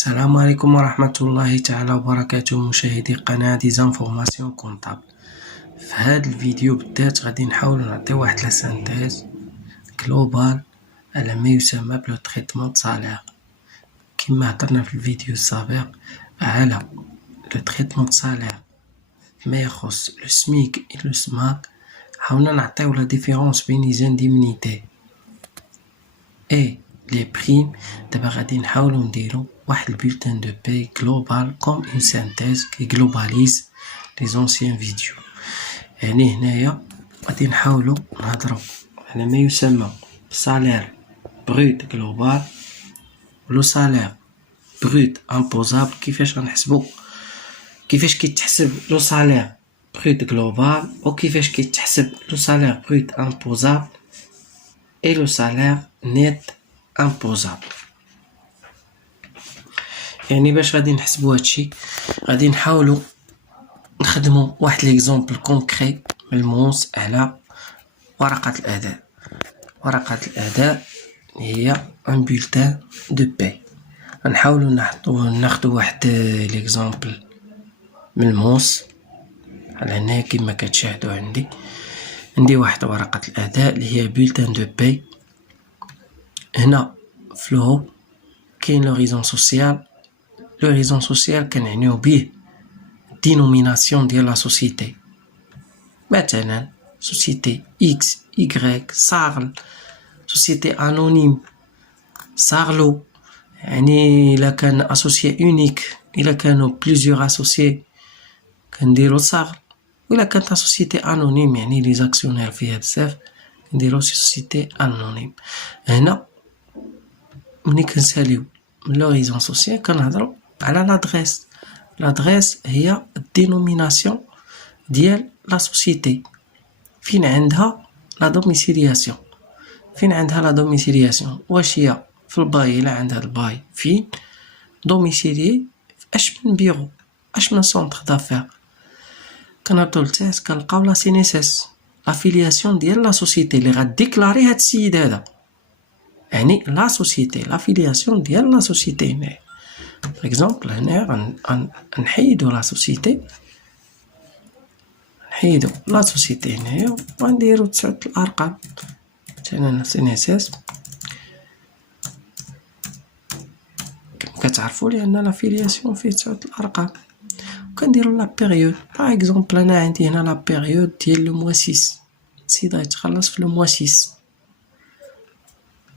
السلام عليكم ورحمة الله تعالى وبركاته مشاهدي قناة ديزانفورماسيون كونطابل. في هذا الفيديو بالذات غادي نحاول نعطي واحد لا سانتيز جلوبال على ما يسمى بلو تريتمون صالير. كما هضرنا في الفيديو السابق على لو تريتمون صالير ما يخص لو سميك و لو سماك، حاولنا نعطيو لا ديفيرونس بين لي زانديمنيتي اي لي بريم. دابا غادي نحاولو نديرو واحد البولتان دو باي جلوبال كوم اون سانتيز كي جلوباليز لي زونسيان فيديو. يعني هنايا غادي نحاولو نهضرو على ما يسمى سالير بروت جلوبال ولو سالير بروت امبوزابل. كيفاش غنحسبو، كيفاش كيتحسب لو سالير بروت جلوبال وكيفاش كيتحسب لو سالير بروت امبوزابل et le salaire net imposable. يعني باش غادي نحسبوا هادشي غادي نحاولوا نخدموا واحد ليكزامبل كونكري ملموس على ورقة الأداء. ورقة الأداء هي ان بولتان دو باي. غنحاولوا ناخدوا واحد ليكزامبل ملموس على هنا كما كتشاهدوا عندي واحد ورقة الأداء اللي هي بولتان دو باي. هنا في الهو كاين لوريزون سوسيال. لوريزون سوسيال كنعنيو بيه دينوميناسيون ديال لا سوسيتي، مثلا سوسيتي اكس يغريك صاغل، سوسيتي انونيم صاغلو. يعني الا كان اسوسيي اونيك، الا كانوا بليزيور اسوسيي كنديرو صاغل، ولا كانت سوسيتي انونيم يعني لي زاكسيونير فيها بزاف نديرو سوسيتي انونيم. هنا ملي كنساليو من لوريزون سوسيال كنهضرو على لادريس. لادريس هي الدينوميناسيون ديال لا سوسيتي، فين عندها لا دوميسيلياسيون. فين عندها لا دوميسيلياسيون، واش هي في الباي، الا عندها الباي فين دوميسيلي اش من بيرو، اش من سونتر دافير. كنهبطو لتحت كنلقاو لا سي ان اس اس، لافيلياسيون ديال لا سوسيتي اللي غاديكلاري هاد السيد هذا. يعني لا سوسيتي لافيلياسيون ديال لا سوسيتي. هنا اكزومبل هنا غنحيدو لا سوسيتي، نحيدو لا سوسيتي هنايا ونديرو 9 الارقام. مثلا سي ان اس اس كما كتعرفوا لان لافيلياسيون فيه 9 الارقام. كنديرو لا بيريود. باغ اكزومبل انا عندي هنا لا بيريود ديال لو موا 6، السيد غيتخلص في لو موا 6.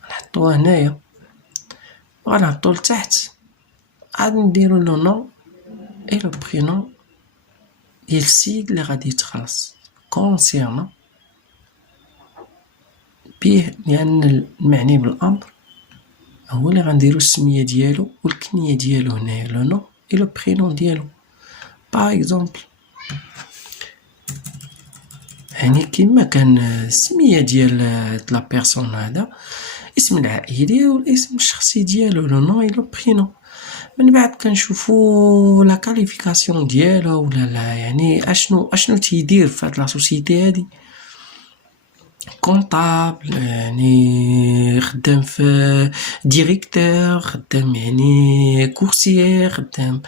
نحطوها هنايا وغنهبطو لتحت، عاد نديرو لو نون اي لو برينون ديال السيد اللي غادي يتخلص كونسيرنا بيه، لان المعني بالامر هو اللي غنديرو السميه ديالو والكنيه ديالو. هنايا لو نون اي لو برينون ديالو. باغ اكزومبل يعني كيما كان السميه ديال لا بيرسون هذا، اسم العائلي والاسم الشخصي ديالو لو نون اي لو برينون. من بعد كنشوفو لا كاليفيكاسيون ديالو ولا لا، يعني اشنو تيدير في هاد لا سوسيتي هادي. كونطابل يعني خدام في ديريكتور، خدام يعني كورسيير، خدام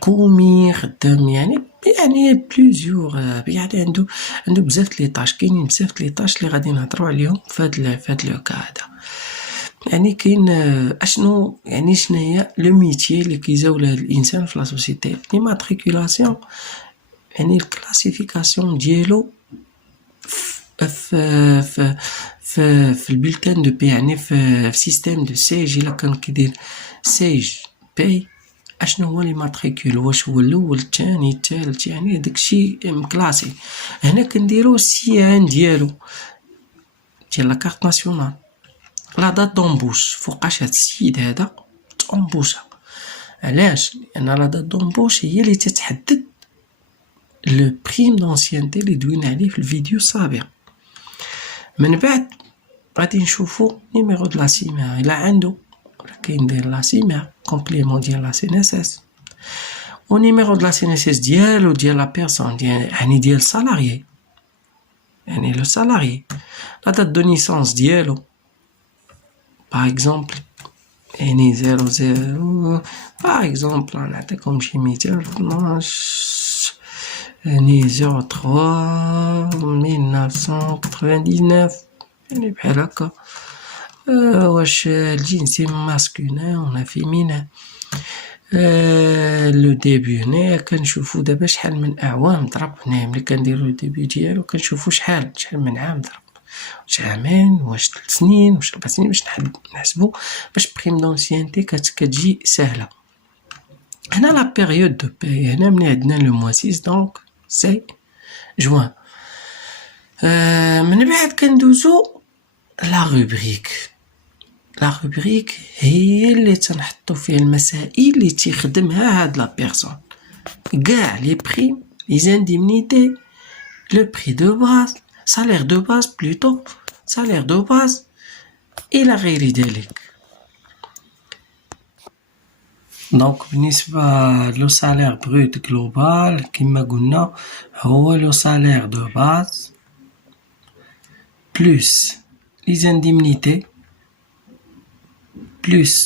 كومي، خدام يعني بليزيور، يعني عنده بزاف لي طاش. كاينين بزاف لي طاش اللي غادي نهضروا عليهم في هاد لو كا هذا. يعني كاين اشنو يعني شناهي لو ميتيي اللي كيزاول هاد الانسان في لا سوسيتي. لي ماتريكولاسيون يعني الكلاسيفيكاسيون ديالو في البولتان دو بي، يعني في سيستيم دو سيج. الا كان كيدير سيج بي اشنو هو لي ماتريكول، واش هو الاول الثاني الثالث، يعني داكشي مكلاسي. هنا كنديرو السيان ديالو ديال لا كارت ناسيونال، لا دات دومبوش، فوقاش هاد السيد هذا تأمبوشا. علاش؟ لان لا دات دومبوش هي اللي تتحدد لو بريم دونسيانتي اللي دوينا عليه في الفيديو السابق. من بعد غادي نشوفو نيميرو د لا سيمير، الا عنده ولا كاين داير لا سيمير كومبليمون ديال لا سي ان اس اس، و نيميرو د لا سي ان اس اس ديالو ديال لا بيرسون يعني ديال السالاريي، يعني لو سالاريي. لا دات دو نيسانس ديالو باغ اكزومبل يعني 00 باغ اكزومبل نعطيكم شي مثال 12 يعني 03 1999 يعني بحال هكا. واش الجنسي ماسكولين ولا فيمينين. لو ديبي هنايا كنشوفو دابا شحال من اعوام ضرب هنايا ملي كنديرو لو ديبي ديالو كنشوفو شحال من عام ضرب، واش عامين واش 3 سنين واش 4 سنين باش نحسبو باش بريم دونسيانتي كتجي سهله. هنا لا بيريود دو باي هنا ملي عندنا لو موا 6 دونك سي جوان. من بعد كندوزو لا روبريك. لا روبريك هي اللي تنحطو فيها المسائل اللي تيخدمها هاد لا بيرسون، كاع لي بريم لي زانديمنيتي لو بري دو باز salaire de base plutôt salaire de base إلى غير ذلك. دونك بالنسبة لو salaire brut global كما قلنا هو لو salaire de base plus les indemnités plus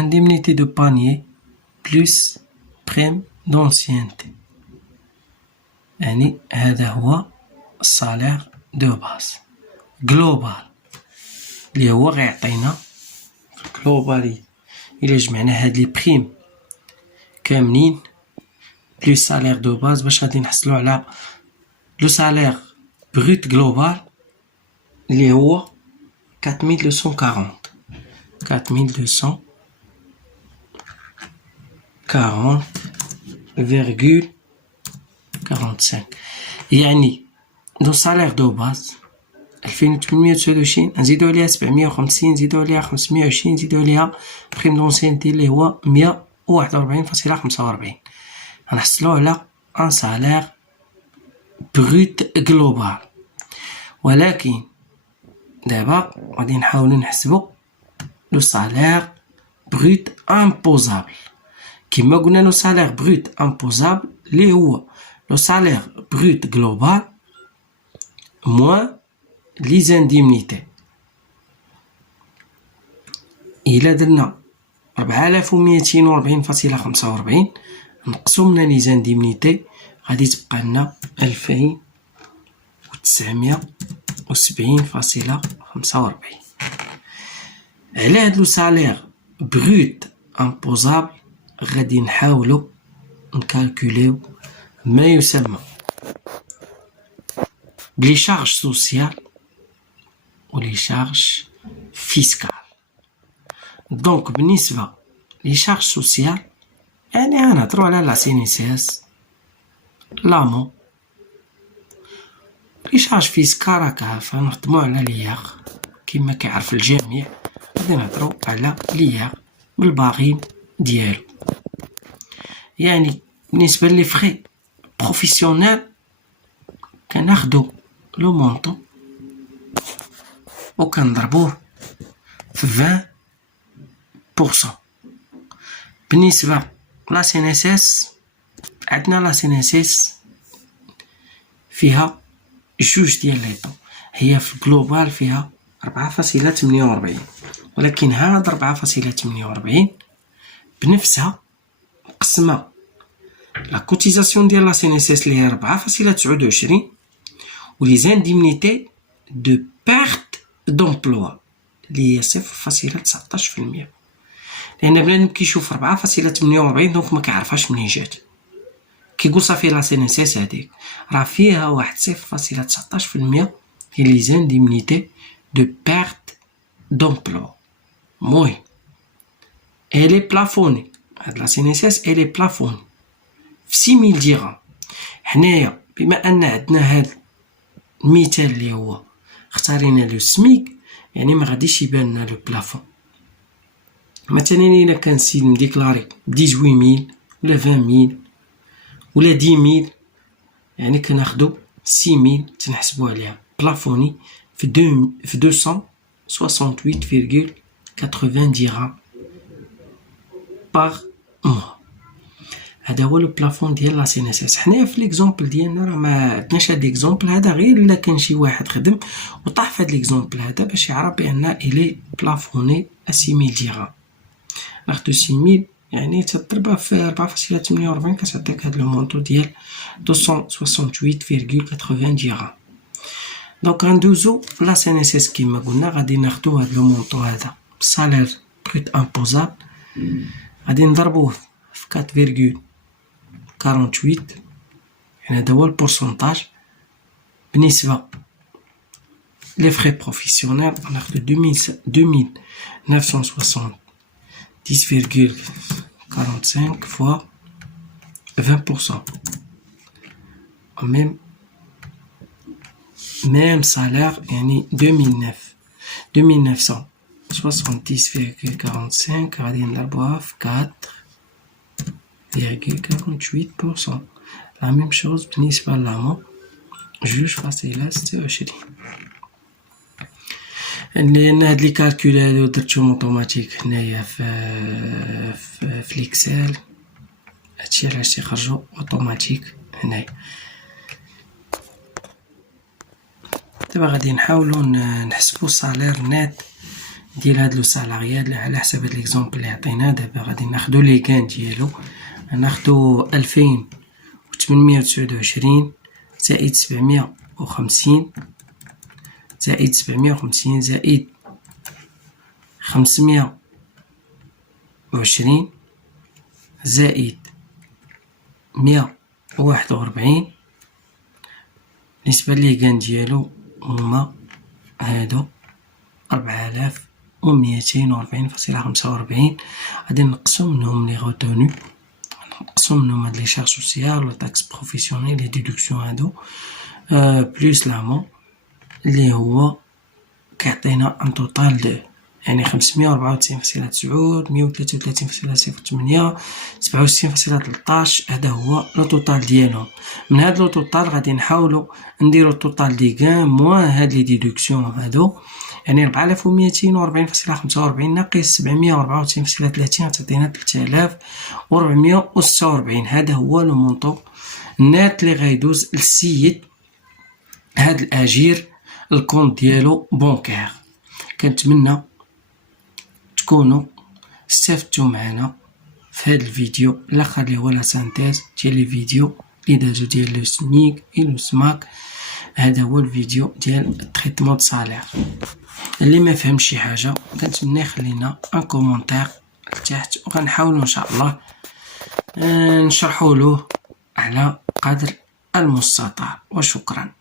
indemnité de panier plus prime d'ancienneté. يعني هذا هو الصالير دو باز جلوبال اللي هو غيعطينا جلوبالي إلا جمعنا هاد لي بريم كاملين بلو صالير دو باز باش غادي نحصلو على لو صالير بروت جلوبال اللي هو 4240,45 يعني لو صالير دو باز 2829 نزيدو عليها 750 نزيدو عليها 520 نزيدو عليها بريم دونسينتي اللي هو 141.45 غنحصلو على ان صالير بروت جلوبال. ولكن دابا غادي نحاولو نحسبو لو صالير بروت امبوزابل. كما قلنا لو صالير بروت امبوزابل اللي هو لو صالير بروت جلوبال موان لي زانديمنيتي. إلا درنا 4240.45 نقصو من لي زانديمنيتي غادي تبقى لنا 2970.45. على هاد لو صالير بروت امبوزابل غادي نحاولو نكالكوليو ما يسمى بلي شارج سوسيال ولي شارج فيسكال. دونك بالنسبة لي شارج سوسيال يعني غنهضرو على لا سينيسيس لامو. لي شارج فيسكال راك عارفة نخدمو على لياغ كما كيعرف الجميع، غادي نهضرو على لياغ بالباغين ديالو. يعني بالنسبة لي فري بروفيسيونيل كناخدو لو مونطو و كنضربوه في 20%. بالنسبة لا سينيسيس عندنا لا سينيسيس فيها جوج ديال لي طون، هي في الجلوبال فيها 4.48 ولكن هاد 4.48 بنفسها مقسمة لا كوتيزاسيون ديال لا سينيسيس اللي هي 4.29 و لي زانديمنيتي دو بيرت دومبلوا اللي هي 0.19%. لأن بنادم كيشوف 4.48 دونك ما كيعرفهاش منين جات، كيقول صافي لا سينيسيس هاديك راه فيها واحد 0.19% هي لي زانديمنيتي دو بيرت دومبلوا. المهم الي بلافوني هاد لا سينيسيس الي بلافوني في 6000 درهم. حنايا بما ان عندنا هاد المثال اللي هو اختارينا لو سميك يعني ما غاديش يبان لنا لو بلافون. مثلا الا كان السيد مديكلاري 18000 ولا 20000 ولا 10000 يعني كناخدو 6000 تنحسبو عليها بلافوني في 268.80 درهم باغ موا. هذا هو لو بلافون ديال لا CNSS. حنايا في ليكزومبل ديالنا راه ما عندناش هاد ليكزومبل هذا، غير الا كان شي واحد خدم وطاح في هاد ليكزومبل هذا باش يعرف بان الي بلافوني 6000 درهم. ناخدو 6000 يعني تضربها في 4.48 كتعطيك هاد لو مونطو ديال 268,80 درهم. دونك غندوزو لا CNSS كيما قلنا. غادي ناخدو هاد لو مونطو هذا سالير بروت امبوزابل، غادي نضربوه في 4,48 يعني هذا هو البورسونتاج بالنسبة لي فخي بروفيسيونيل. ناخدو 2960 10,45 fois 20%. Même salaire, يعني 2970,45 غادي نضربوها في 4,48%. لا ميم شوز بالنسبة للعمر 2.26. لان هاد لي كالكول هادو درتهم اوتوماتيك هنايا في ليكسل، هادشي علاش تيخرجوا اوتوماتيك هنايا. دابا غادي نحاولوا نحسبوا الصالير نت ديال هاد لو سالاريال على حسب هاد ليكزومبل اللي عطينا. دابا غادي ناخدو لي كان ديالو، ناخدو 2829 زائد 750 زائد 750 زائد 520 زائد 141. بالنسبة لي كان ديالو هما هادو 4240.45. غادي نقصو منهم لي غوتونو، نقصو منهم هاد لي شارج سوسيال و تاكس بروفيسيونيل لي ديدكسيون هادو بلوس لامون اللي هو كيعطينا ان توتال دو يعني 594.9 133.08 67.13. هذا هو لو توتال ديالهم. من هاد لو توتال غادي نحاولوا نديرو توتال دي غان موان هاد لي ديدكسيون هادو، يعني 4240.45 ناقص 794.30 تعطينا 3446. هذا هو لو مونطو نات اللي غيدوز للسيد هاد الاجير الكونت ديالو بونكير. كنتمنى تكونوا استفدتوا معنا في هذا الفيديو. الاخر اللي هو لا سانتيز ديال لي فيديو اللي دازو ديال لو سنيك اي لو سماك. هذا هو الفيديو ديال التريتمون د صالير. اللي ما فهمش شي حاجه كنتمنى يخلينا ان كومونتير تحت، وغنحاولوا ان شاء الله نشرحوا له على قدر المستطاع. وشكرا.